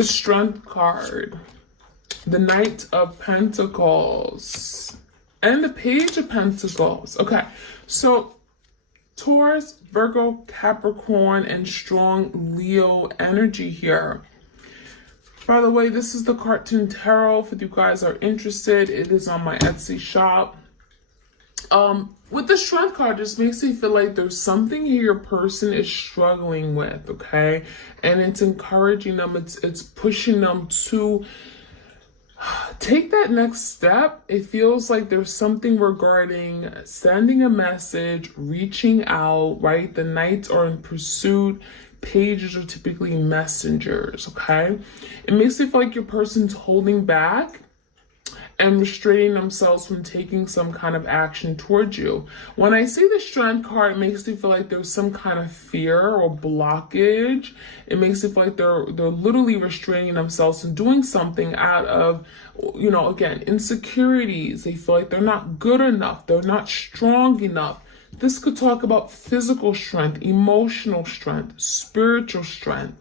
The Strength card, the Knight of Pentacles, and the Page of Pentacles. Okay, so Taurus, Virgo, Capricorn, and strong Leo energy here. By the way, this is the Cartoon Tarot. If you guys are interested, it is on my Etsy shop. With the Strength card, just makes me feel like there's something here your person is struggling with, okay? And it's encouraging them, it's pushing them to take that next step. It feels like there's something regarding sending a message, reaching out, right? The Knights are in pursuit. Pages are typically messengers, okay? It makes me feel like your person's holding back and restraining themselves from taking some kind of action towards you. When I see the Strength card, it makes me feel like there's some kind of fear or blockage. It makes me feel like they're literally restraining themselves from doing something out of, again, insecurities. They feel like they're not good enough. They're not strong enough. This could talk about physical strength, emotional strength, spiritual strength.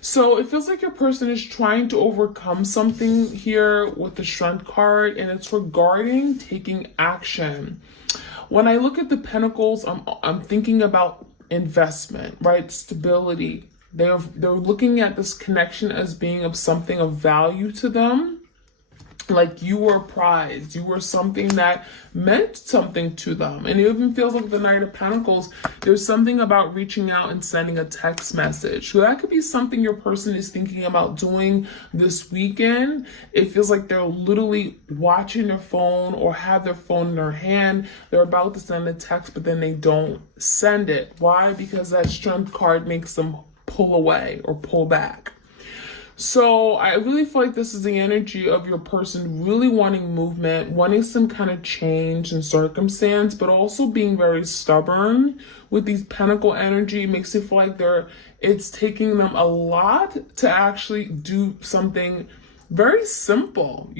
So it feels like your person is trying to overcome something here with the Strength card, and it's regarding taking action. When I look at the Pentacles, I'm thinking about investment, right? Stability. They're looking at this connection as being of something of value to them. Like you were prized, you were something that meant something to them. And it even feels like the Knight of Pentacles, there's something about reaching out and sending a text message. So that could be something your person is thinking about doing this weekend. It feels like they're literally watching their phone or have their phone in their hand. They're about to send a text, but then they don't send it. Why? Because that Strength card makes them pull away or pull back. So I really feel like this is the energy of your person really wanting movement, wanting some kind of change in circumstance, but also being very stubborn. With these Pentacle energy, makes it feel like it's taking them a lot to actually do something very simple,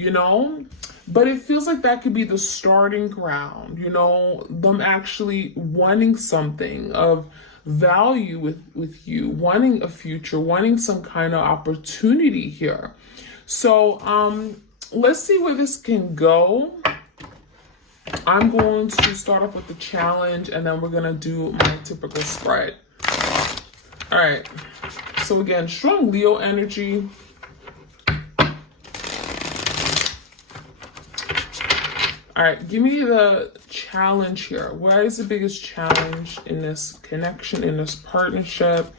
but it feels like that could be the starting ground, them actually wanting something of value with you, wanting a future, wanting some kind of opportunity here. So let's see where this can go. I'm going to start off with the challenge, and then we're going to do my typical spread. All right. So again, strong Leo energy. All right, give me the challenge here. What is the biggest challenge in this connection, in this partnership?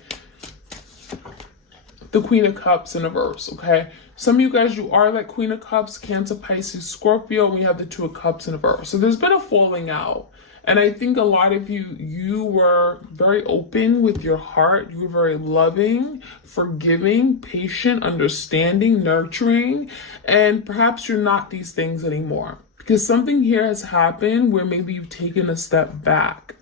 The Queen of Cups in reverse, okay? Some of you guys, you are that Queen of Cups, Cancer, Pisces, Scorpio, and we have the Two of Cups in reverse. So there's been a falling out. And I think a lot of you were very open with your heart. You were very loving, forgiving, patient, understanding, nurturing. And perhaps you're not these things anymore. Because something here has happened where maybe you've taken a step back.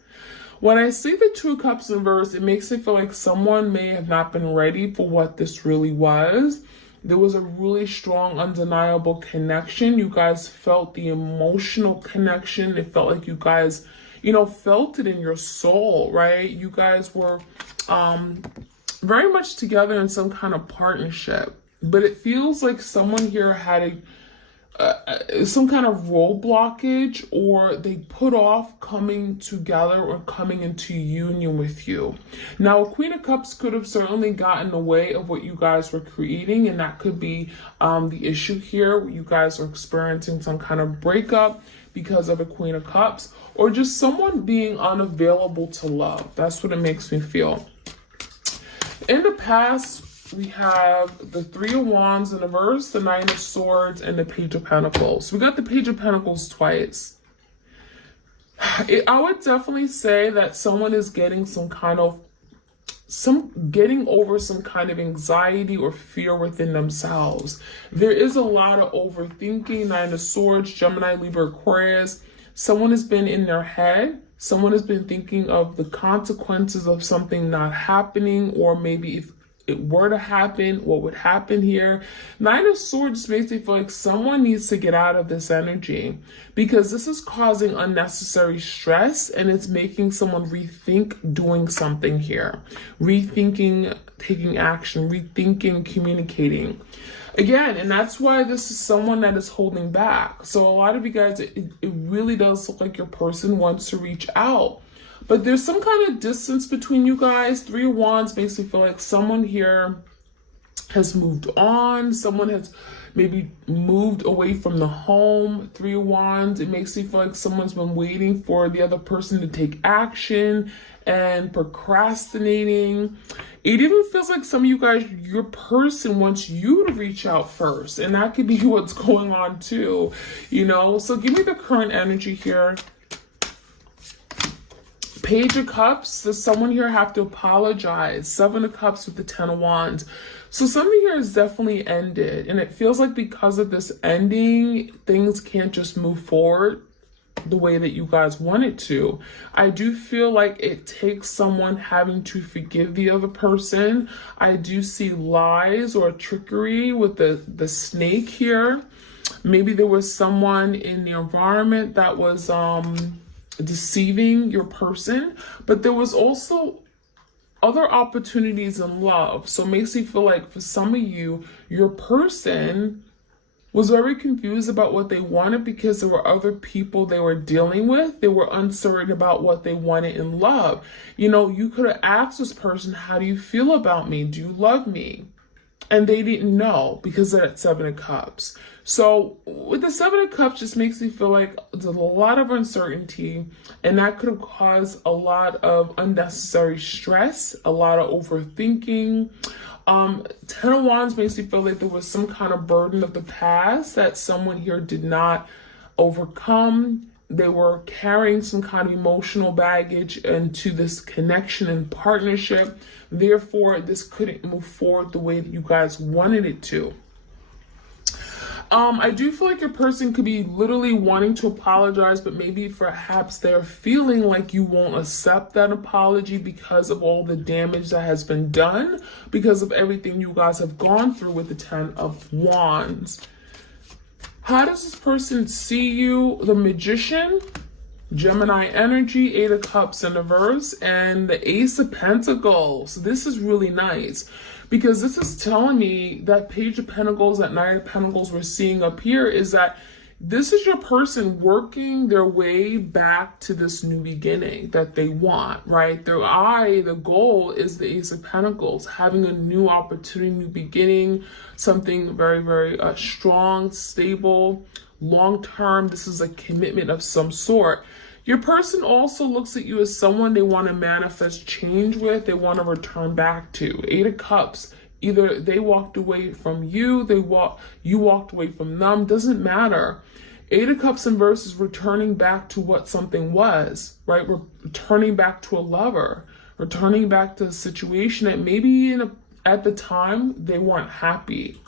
When I see the Two of Cups in reverse, it makes it feel like someone may have not been ready for what this really was. There was a really strong, undeniable connection. You guys felt the emotional connection. It felt like you guys, felt it in your soul, right? You guys were very much together in some kind of partnership. But it feels like someone here had some kind of road blockage, or they put off coming together or coming into union with you. Now, a Queen of Cups could have certainly gotten in the way of what you guys were creating, and that could be the issue here, where you guys are experiencing some kind of breakup because of a Queen of Cups, or just someone being unavailable to love. That's what it makes me feel. In the past, we have the Three of Wands in reverse, the Nine of Swords, and the Page of Pentacles. We got the Page of Pentacles twice. I would definitely say that someone is getting getting over some kind of anxiety or fear within themselves. There is a lot of overthinking. Nine of Swords, Gemini, Libra, Aquarius. Someone has been in their head. Someone has been thinking of the consequences of something not happening, or maybe it were to happen, what would happen here? Nine of Swords makes me feel like someone needs to get out of this energy, because this is causing unnecessary stress and it's making someone rethink doing something here, rethinking taking action, rethinking communicating. Again, and that's why this is someone that is holding back. So a lot of you guys, it really does look like your person wants to reach out. But there's some kind of distance between you guys. Three of Wands makes me feel like someone here has moved on. Someone has maybe moved away from the home. Three of Wands, it makes me feel like someone's been waiting for the other person to take action and procrastinating. It even feels like some of you guys, your person wants you to reach out first. And that could be what's going on too, you know? So give me the current energy here. Page of Cups, does someone here have to apologize? Seven of Cups with the Ten of Wands. So something here has definitely ended. And it feels like because of this ending, things can't just move forward the way that you guys want it to. I do feel like it takes someone having to forgive the other person. I do see lies or trickery with the snake here. Maybe there was someone in the environment that was deceiving your person, but there was also other opportunities in love. So it makes me feel like for some of you, your person was very confused about what they wanted because there were other people they were dealing with. They were uncertain about what they wanted in love. You know, you could have asked this person, how do you feel about me? Do you love me? And they didn't know because of that Seven of Cups. So with the Seven of Cups, just makes me feel like there's a lot of uncertainty, and that could have caused a lot of unnecessary stress, a lot of overthinking. Ten of Wands makes me feel like there was some kind of burden of the past that someone here did not overcome. They were carrying some kind of emotional baggage into this connection and partnership. Therefore, this couldn't move forward the way that you guys wanted it to. I do feel like your person could be literally wanting to apologize, but maybe perhaps they're feeling like you won't accept that apology because of all the damage that has been done, because of everything you guys have gone through with the Ten of Wands. How does this person see you? The Magician, Gemini energy, Eight of Cups in reverse, and the Ace of Pentacles. This is really nice because this is telling me that Page of Pentacles, that Knight of Pentacles we're seeing up here is that this is your person working their way back to this new beginning that they want, right? The goal is the Ace of Pentacles, having a new opportunity, new beginning, something very, very strong, stable, long-term. This is a commitment of some sort. Your person also looks at you as someone they want to manifest change with, they want to return back to. Eight of Cups, either they walked away from you, you walked away from them, doesn't matter. Eight of Cups in reverse is returning back to what something was, right? Returning back to a lover, returning back to a situation that maybe at the time they weren't happy.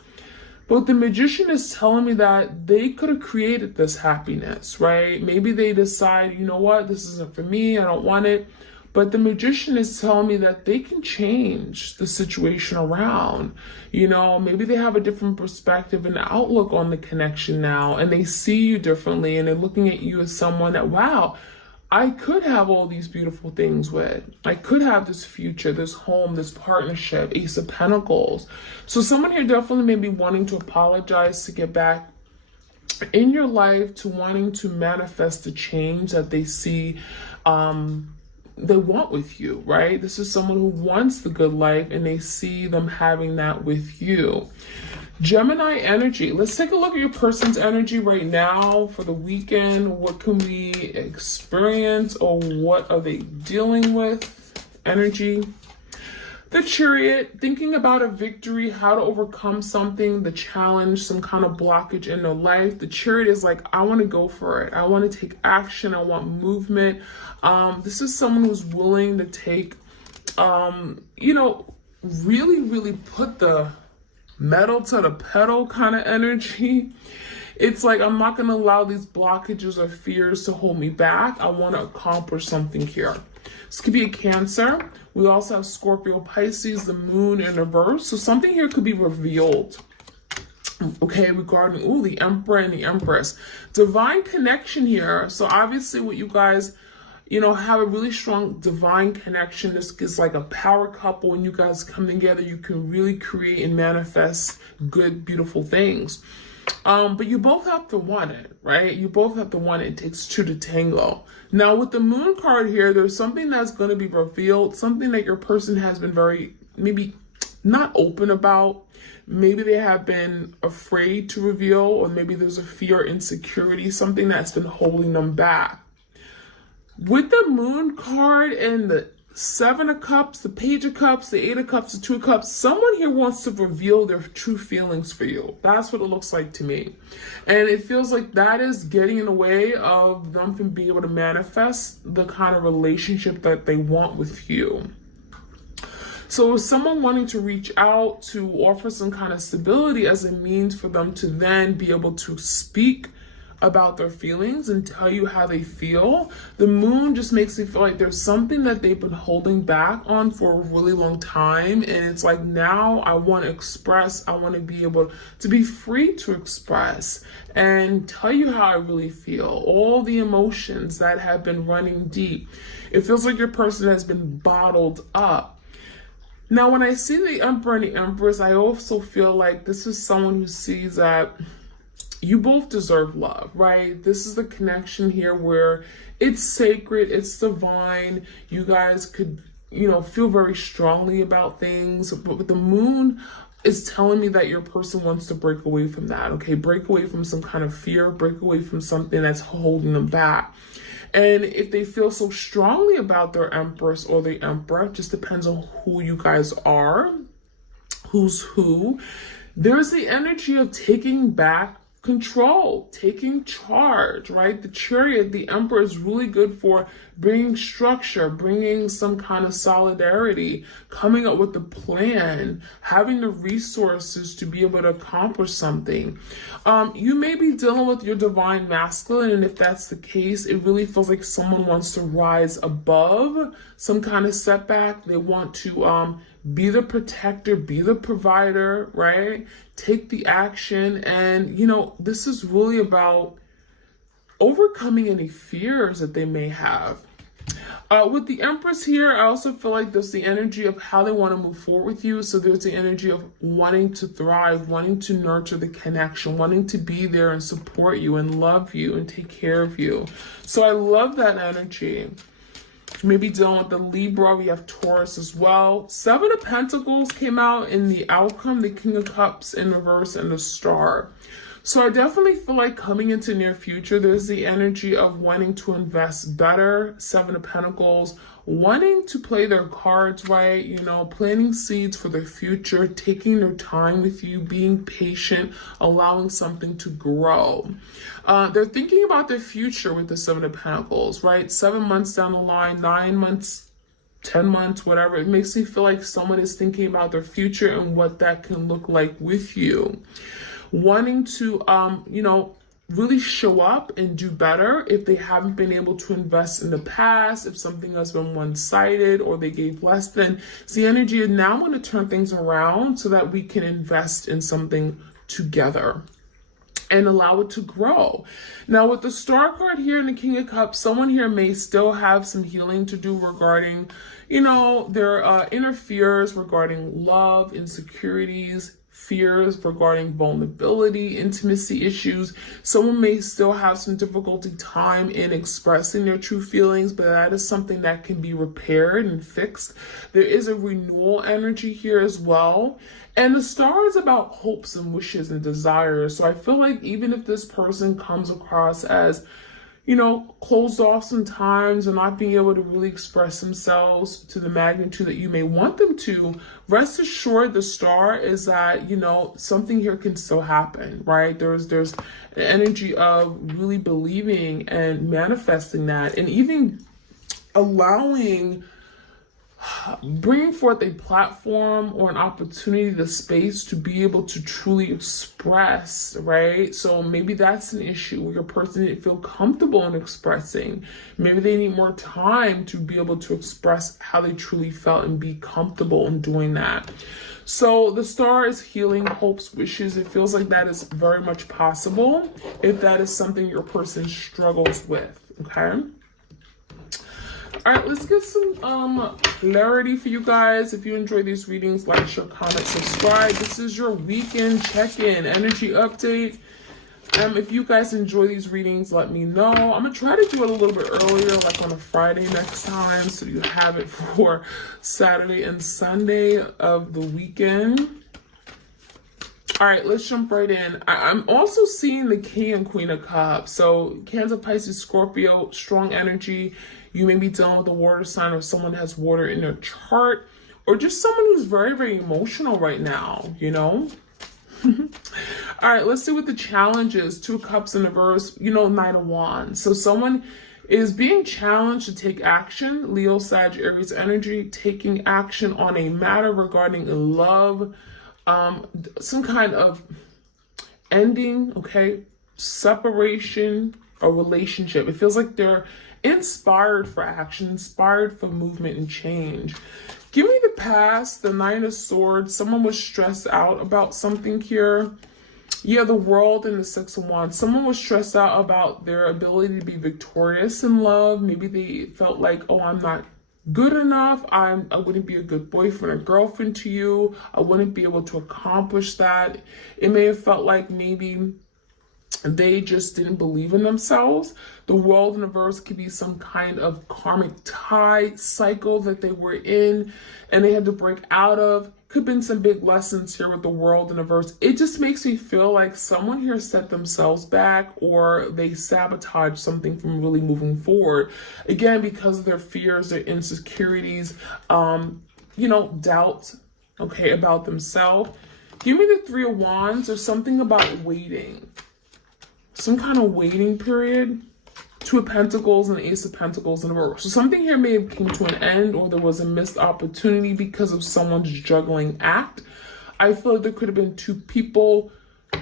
But the Magician is telling me that they could have created this happiness, right? Maybe they decide, you know what, this isn't for me, I don't want it. But the Magician is telling me that they can change the situation around. You know, maybe they have a different perspective and outlook on the connection now, and they see you differently, and they're looking at you as someone that, wow, I could have all these beautiful things with. I could have this future, this home, this partnership, Ace of Pentacles. So someone here definitely may be wanting to apologize, to get back in your life, to wanting to manifest the change that they see they want with you, right? This is someone who wants the good life, and they see them having that with you. Gemini energy. Let's take a look at your person's energy right now for the weekend. What can we experience, or what are they dealing with? Energy. The Chariot, thinking about a victory, how to overcome something, the challenge, some kind of blockage in their life. The Chariot is like, I want to go for it. I want to take action. I want movement. This is someone who's willing to take, really, really put the metal to the pedal kind of energy. It's like, I'm not going to allow these blockages or fears to hold me back. I want to accomplish something here. This could be a Cancer. We also have Scorpio, Pisces, the moon in reverse. So something here could be revealed. Okay, regarding, the Emperor and the Empress. Divine connection here. So obviously what you guys, have a really strong divine connection. This is like a power couple. When you guys come together, you can really create and manifest good, beautiful things. But you both have to want it, right? You both have to want it. It takes two to tango. Now, with the moon card here, there's something that's going to be revealed, something that your person has been very, maybe not open about. Maybe they have been afraid to reveal, or maybe there's a fear, insecurity, something that's been holding them back. With the moon card and the 7 of Cups, the Page of Cups, the 8 of Cups, the 2 of Cups, someone here wants to reveal their true feelings for you. That's what it looks like to me. And it feels like that is getting in the way of them from being able to manifest the kind of relationship that they want with you. So someone wanting to reach out to offer some kind of stability as a means for them to then be able to speak about their feelings and tell you how they feel. The moon just makes me feel like there's something that they've been holding back on for a really long time. And it's like, now I want to express, I want to be able to be free to express and tell you how I really feel. All the emotions that have been running deep. It feels like your person has been bottled up. Now, when I see the Emperor and the Empress, I also feel like this is someone who sees that you both deserve love, right? This is the connection here where it's sacred, it's divine. You guys could, feel very strongly about things, but with the moon is telling me that your person wants to break away from that, okay? Break away from some kind of fear, break away from something that's holding them back. And if they feel so strongly about their Empress or the Emperor, just depends on who you guys are, who's who. There's the energy of taking back control, taking charge, right? The Chariot, the Emperor, is really good for bringing structure, bringing some kind of solidarity, coming up with a plan, having the resources to be able to accomplish something. You may be dealing with your divine masculine, and if that's the case, it really feels like someone wants to rise above some kind of setback. They want to be the protector, be the provider, right? Take the action. And, this is really about overcoming any fears that they may have. With the Empress here, I also feel like there's the energy of how they want to move forward with you. So there's the energy of wanting to thrive, wanting to nurture the connection, wanting to be there and support you and love you and take care of you. So I love that energy. Maybe dealing with the Libra, we have Taurus as well. 7 of Pentacles came out in the outcome, the King of Cups in reverse, and the Star. So I definitely feel like coming into near future, there's the energy of wanting to invest better, 7 of Pentacles, wanting to play their cards right, planting seeds for their future, taking their time with you, being patient, allowing something to grow. They're thinking about their future with the 7 of Pentacles, right? 7 months down the line, 9 months, 10 months, whatever. It makes me feel like someone is thinking about their future and what that can look like with you. Wanting to, really show up and do better if they haven't been able to invest in the past, if something has been one-sided or they gave less than. It's the energy of now want to turn things around so that we can invest in something together and allow it to grow. Now, with the Star card here and the King of Cups, someone here may still have some healing to do regarding, their inner fears regarding love, insecurities, fears regarding vulnerability, intimacy issues. Someone may still have some difficulty time in expressing their true feelings, but that is something that can be repaired and fixed. There is a renewal energy here as well. And the Star is about hopes and wishes and desires. So I feel like even if this person comes across as, closed off sometimes and not being able to really express themselves to the magnitude that you may want them to, rest assured the Star is that, something here can still happen, right? There's an energy of really believing and manifesting that, and even allowing bringing forth a platform or an opportunity, the space to be able to truly express, right? So maybe that's an issue where your person didn't feel comfortable in expressing. Maybe they need more time to be able to express how they truly felt and be comfortable in doing that. So the star is healing, hopes, wishes. It feels like that is very much possible if that is something your person struggles with, okay? All right, let's get some clarity for you guys. If you enjoy these readings, like, share, comment, subscribe. This is your weekend check-in, energy update. If you guys enjoy these readings, let me know. I'm going to try to do it a little bit earlier, like on a Friday next time, so you have it for Saturday and Sunday of the weekend. All right, let's jump right in. I'm also seeing the King and Queen of Cups. So Cancer, Pisces, Scorpio, strong energy. You may be dealing with a water sign or someone that has water in their chart, or just someone who's very, very emotional right now, you know? All right, let's see what the challenge is. Two of Cups in reverse, you know, Knight of Wands. So someone is being challenged to take action. Leo, Sag, Aries energy, taking action on a matter regarding love, some kind of ending, okay, separation, a relationship. It feels like they're inspired for action, inspired for movement and change. Give me the past, the Nine of Swords. Someone was stressed out about something here. Yeah, the World and the Six of Wands. Someone was stressed out about their ability to be victorious in love. Maybe they felt like, oh, I'm not good enough. I wouldn't be a good boyfriend or girlfriend to you. I wouldn't be able to accomplish that. It may have felt like maybe they just didn't believe in themselves. The World in reverse could be some kind of karmic tie cycle that they were in and they had to break out of. Could have been some big lessons here with the World in reverse. It just makes me feel like someone here set themselves back or they sabotage something from really moving forward. Again, because of their fears, their insecurities, you know, doubts, okay, about themselves. Give me the Three of Wands. There's something about waiting. Some kind of waiting period. Two of Pentacles and Ace of Pentacles in reverse. So something here may have come to an end or there was a missed opportunity because of someone's juggling act. I feel like there could have been two people,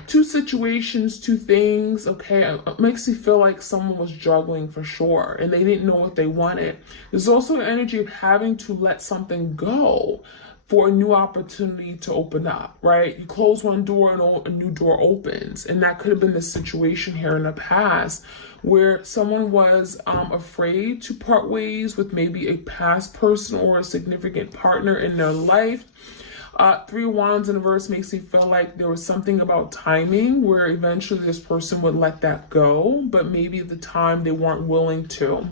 two situations, two things, okay? It makes me feel like someone was juggling for sure and they didn't know what they wanted. There's also the energy of having to let something go for a new opportunity to open up, right? You close one door and a new door opens. And that could have been the situation here in the past where someone was afraid to part ways with maybe a past person or a significant partner in their life. Three of Wands in reverse makes me feel like there was something about timing where eventually this person would let that go, but maybe at the time they weren't willing to.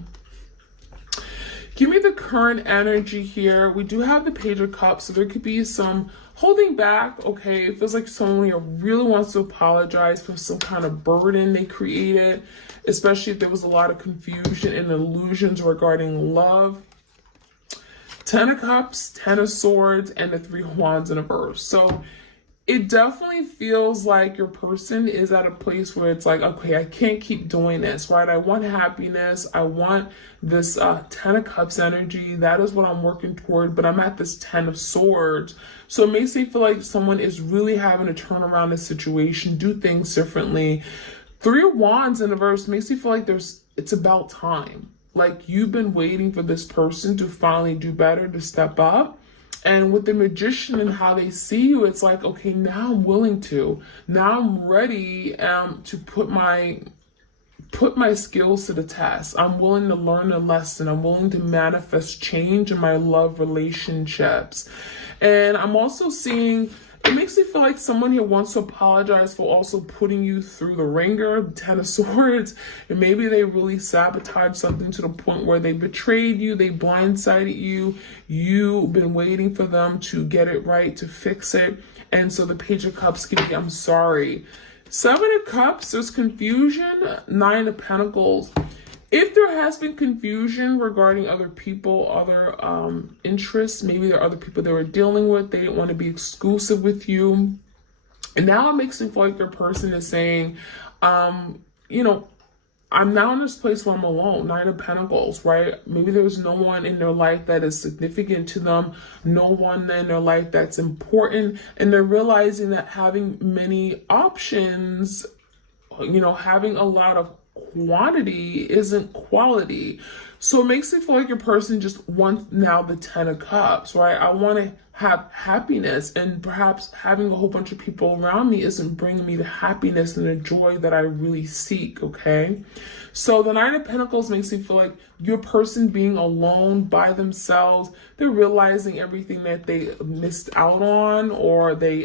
Give me the current energy here. We do have the Page of Cups, so there could be some holding back, okay? It feels like someone here really wants to apologize for some kind of burden they created, especially if there was a lot of confusion and illusions regarding love. Ten of Cups, Ten of Swords, and the Three of Wands in reverse. So it definitely feels like your person is at a place where it's like, okay, I can't keep doing this, right? I want happiness. I want this Ten of Cups energy. That is what I'm working toward, but I'm at this Ten of Swords. So it makes me feel like someone is really having to turn around the situation, do things differently. Three of Wands in reverse makes me feel like it's about time. Like you've been waiting for this person to finally do better, to step up. And with the Magician and how they see you, it's like, okay, now I'm willing to. Now I'm ready to put my skills to the test. I'm willing to learn a lesson. I'm willing to manifest change in my love relationships. And I'm also seeing, it makes me feel like someone here wants to apologize for also putting you through the ringer, the Ten of Swords, and maybe they really sabotaged something to the point where they betrayed you, they blindsided you, you've been waiting for them to get it right, to fix it, and so the Page of Cups can be, I'm sorry. Seven of Cups, there's confusion. Nine of Pentacles. If there has been confusion regarding other people, other interests, maybe there are other people they were dealing with, they didn't want to be exclusive with you. And now it makes me feel like your person is saying, you know, I'm now in this place where I'm alone. Nine of Pentacles, right? Maybe there's no one in their life that is significant to them, no one in their life that's important, and they're realizing that having many options, having a lot of quantity isn't quality. So it makes it feel like your person just wants now the 10 of Cups, right? I want to have happiness, and perhaps having a whole bunch of people around me isn't bringing me the happiness and the joy that I really seek, okay? So the Nine of Pentacles makes me feel like your person being alone by themselves, they're realizing everything that they missed out on, or they,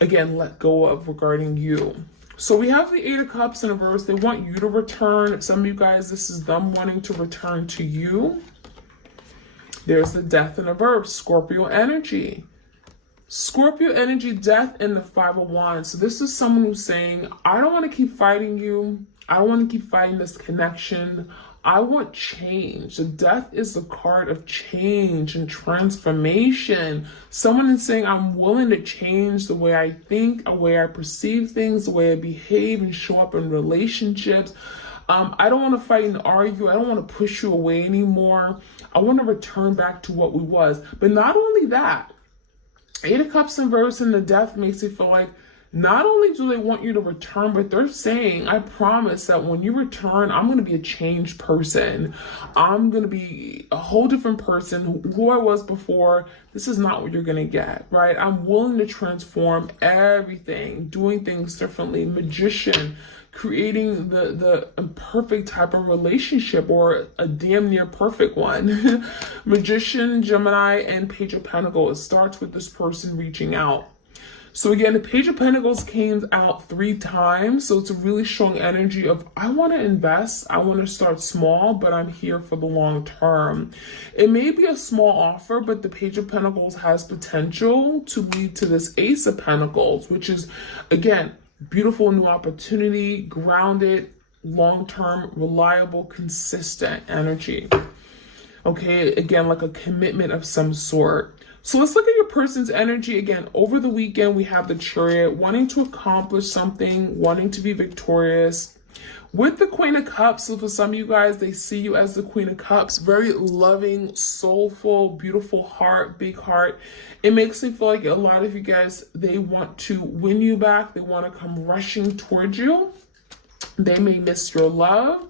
again, let go of regarding you. So we have the Eight of Cups in reverse. They want you to return. Some of you guys, this is them wanting to return to you. There's the Death in reverse, Scorpio energy. Scorpio energy, Death, and the Five of Wands. So this is someone who's saying, I don't want to keep fighting you. I don't want to keep fighting this connection. I want change. The Death is the card of change and transformation. Someone is saying, I'm willing to change the way I think, the way I perceive things, the way I behave and show up in relationships. I don't want to fight and argue. I don't want to push you away anymore. I want to return back to what we was. But not only that, Eight of Cups in reverse and the Death makes it feel like not only do they want you to return, but they're saying, I promise that when you return, I'm going to be a changed person. I'm going to be a whole different person. Who I was before, this is not what you're going to get, right? I'm willing to transform everything, doing things differently. Magician, creating the perfect type of relationship, or a damn near perfect one. Magician, Gemini, and Page of Pentacles. It starts with this person reaching out. So again, the Page of Pentacles came out 3 times. So it's a really strong energy of, I want to invest. I want to start small, but I'm here for the long term. It may be a small offer, but the Page of Pentacles has potential to lead to this Ace of Pentacles, which is, again, beautiful new opportunity, grounded, long-term, reliable, consistent energy. Okay, again, like a commitment of some sort. So let's look at your person's energy. Again, over the weekend, we have the Chariot, wanting to accomplish something, wanting to be victorious. With the Queen of Cups, so for some of you guys, they see you as the Queen of Cups, very loving, soulful, beautiful heart, big heart. It makes me feel like a lot of you guys, they want to win you back. They want to come rushing towards you. They may miss your love.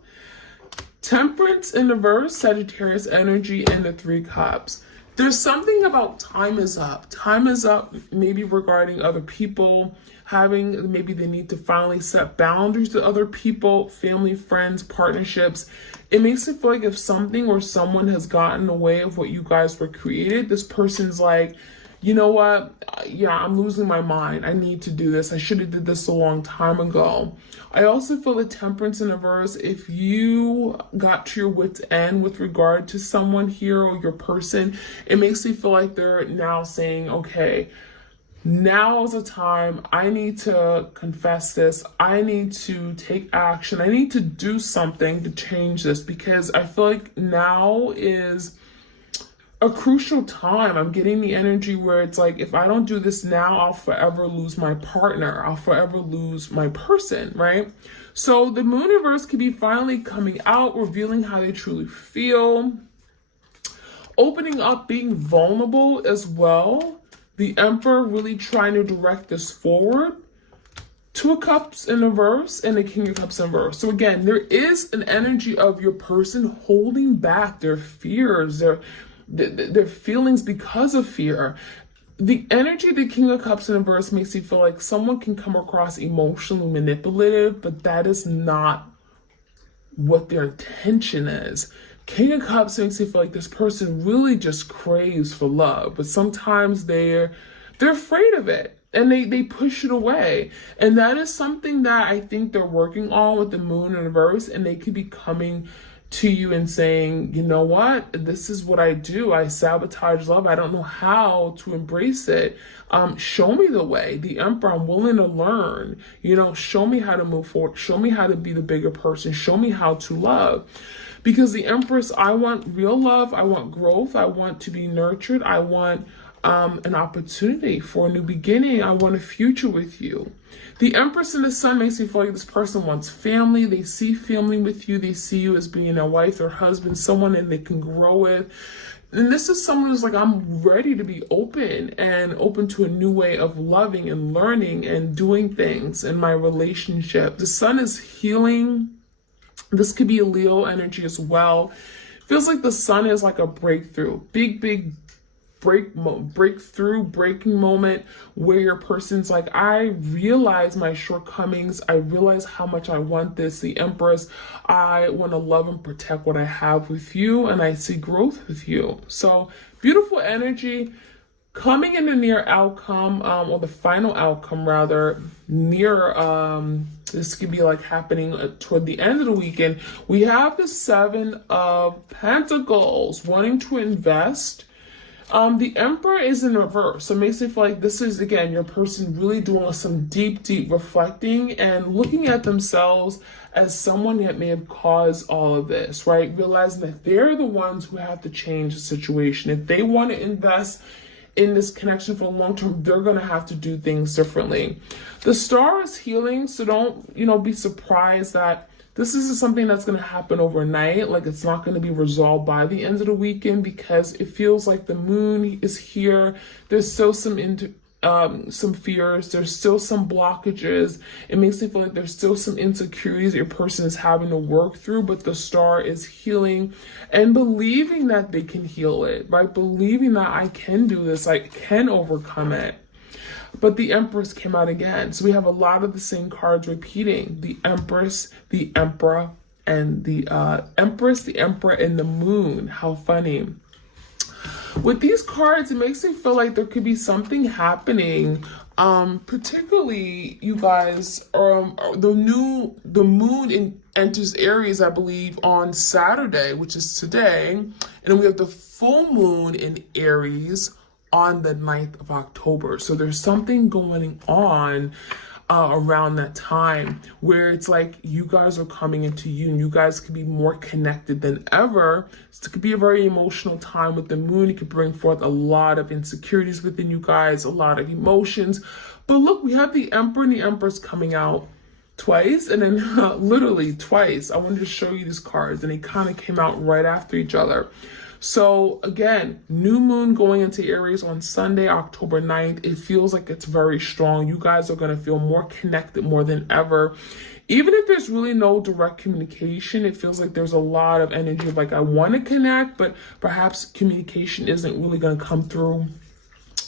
Temperance in reverse, Sagittarius energy, and the Three Cups. There's something about time is up. Time is up, maybe regarding other people, maybe they need to finally set boundaries to other people, family, friends, partnerships. It makes it feel like if something or someone has gotten in the way of what you guys were created, this person's like, you know what? Yeah, I'm losing my mind. I need to do this. I should have did this a long time ago. I also feel the Temperance in reverse. If you got to your wit's end with regard to someone here or your person, it makes me feel like they're now saying, okay, now is the time. I need to confess this. I need to take action. I need to do something to change this, because I feel like now is a crucial time. I'm getting the energy where it's like, if I don't do this now, I'll forever lose my partner. I'll forever lose my person, right? So the Moon reverse could be finally coming out, revealing how they truly feel, opening up, being vulnerable as well. The Emperor really trying to direct this forward. Two of Cups in reverse and the King of Cups in reverse. So again, there is an energy of your person holding back their fears, their feelings because of fear. The energy of the King of Cups in reverse makes you feel like someone can come across emotionally manipulative, but that is not what their intention is. King of Cups makes you feel like this person really just craves for love, but sometimes they're afraid of it and they push it away. And that is something that I think they're working on with the Moon in reverse, and they could be coming to you and saying, you know what, this is what I do. I sabotage love. I don't know how to embrace it. Show me the way. The Emperor, I'm willing to learn. Show me how to move forward. Show me how to be the bigger person. Show me how to love. Because the Empress, I want real love. I want growth. I want to be nurtured. I want an opportunity for a new beginning. I want a future with you. The Empress and the Sun makes me feel like this person wants family. They see family with you. They see you as being a wife or husband, someone that they can grow with. And this is someone who's like, I'm ready to be open and open to a new way of loving and learning and doing things in my relationship. The Sun is healing. This could be a Leo energy as well. Feels like the Sun is like a breakthrough, big breaking moment where your person's like, I realize my shortcomings. I realize how much I want this. The Empress, I want to love and protect what I have with you, and I see growth with you. So beautiful energy coming in the near outcome, or the final outcome rather, near, this could be like happening toward the end of the weekend. We have the Seven of Pentacles wanting to invest. The Emperor is in reverse, so it makes me feel like this is, again, your person really doing some deep reflecting and looking at themselves as someone that may have caused all of this, right? Realizing that they're the ones who have to change the situation. If they want to invest in this connection for the long term, they're going to have to do things differently. The Star is healing, so don't, be surprised that this is something that's going to happen overnight. Like, it's not going to be resolved by the end of the weekend, because it feels like the moon is here. There's still some fears. There's still some blockages. It makes me feel like there's still some insecurities your person is having to work through, but the Star is healing and believing that they can heal it, right? Believing that I can do this, I can overcome it. But the Empress came out again. So we have a lot of the same cards repeating. The Empress, the Emperor, and the Empress, the Emperor, and the Moon. How funny. With these cards, it makes me feel like there could be something happening. Particularly, you guys, the moon enters Aries, I believe, on Saturday, which is today. And then we have the full moon in Aries on the 9th of October. So there's something going on around that time where it's like you guys are coming into you, and you guys could be more connected than ever. So it could be a very emotional time with the moon. It could bring forth a lot of insecurities within you guys, a lot of emotions. But look, we have the Emperor and the Empress coming out twice, and then literally twice. I wanted to show you these cards, and they kind of came out right after each other. So again, new moon going into Aries on Sunday, October 9th. It feels like it's very strong. You guys are going to feel more connected more than ever. Even if there's really no direct communication, it feels like there's a lot of energy of like, I want to connect, but perhaps communication isn't really going to come through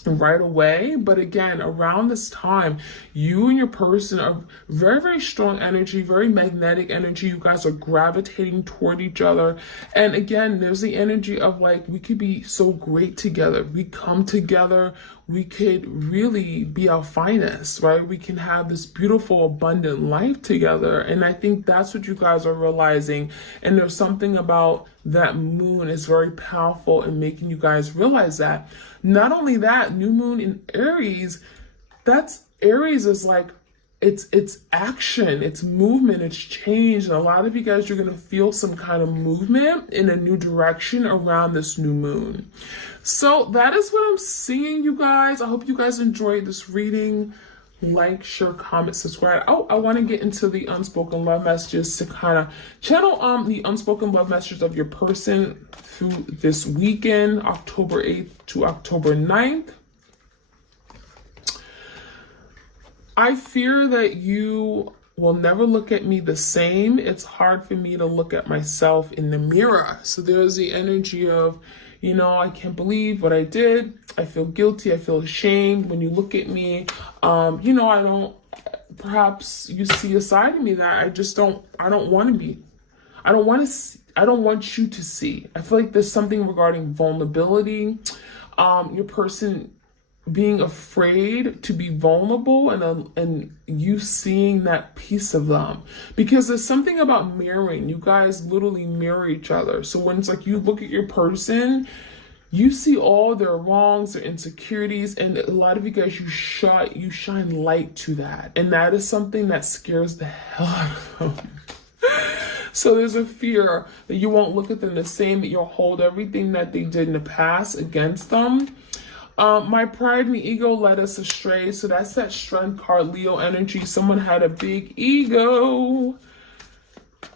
right away. But again, around this time, you and your person are very strong energy, very magnetic energy. You guys are gravitating toward each other. And again, there's the energy of like, we could be so great together. We come together, we could really be our finest, right? We can have this beautiful, abundant life together. And I think that's what you guys are realizing. And there's something about that moon is very powerful in making you guys realize that. Not only that, new moon in Aries, Aries is like, it's action, it's movement, it's change. And a lot of you guys, you're going to feel some kind of movement in a new direction around this new moon. So that is what I'm seeing, you guys. I hope you guys enjoyed this reading. Like, share, comment, subscribe. Oh, I want to get into the unspoken love messages to kind of channel the unspoken love messages of your person through this weekend, October 8th to October 9th. I fear that you will never look at me the same. It's hard for me to look at myself in the mirror. So there's the energy of, I can't believe what I did. I feel guilty. I feel ashamed. When you look at me, I don't, perhaps you see a side of me that I don't want to be. I don't want you to see. I feel like there's something regarding vulnerability. Your person being afraid to be vulnerable, and you seeing that piece of them, because there's something about mirroring. You guys literally mirror each other. So when it's like you look at your person, you see all their wrongs, their insecurities, and a lot of you guys, you shine light to that, and that is something that scares the hell out of them. So there's a fear that you won't look at them the same, that you'll hold everything that they did in the past against them. My pride and ego led us astray. So that's that strength card, Leo energy. Someone had a big ego,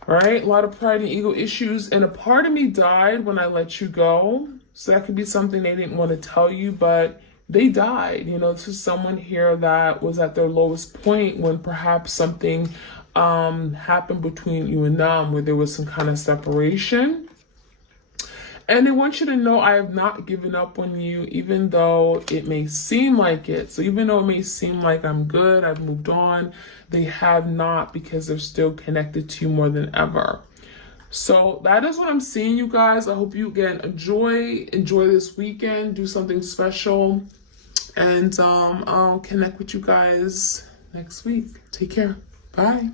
right? A lot of pride and ego issues. And a part of me died when I let you go. So that could be something they didn't want to tell you, but they died, you know, to someone here that was at their lowest point when perhaps something happened between you and them, where there was some kind of separation. And they want you to know I have not given up on you, even though it may seem like it. So even though it may seem like I'm good, I've moved on, they have not, because they're still connected to you more than ever. So that is what I'm seeing, you guys. I hope you again enjoy this weekend, do something special, and I'll connect with you guys next week. Take care. Bye.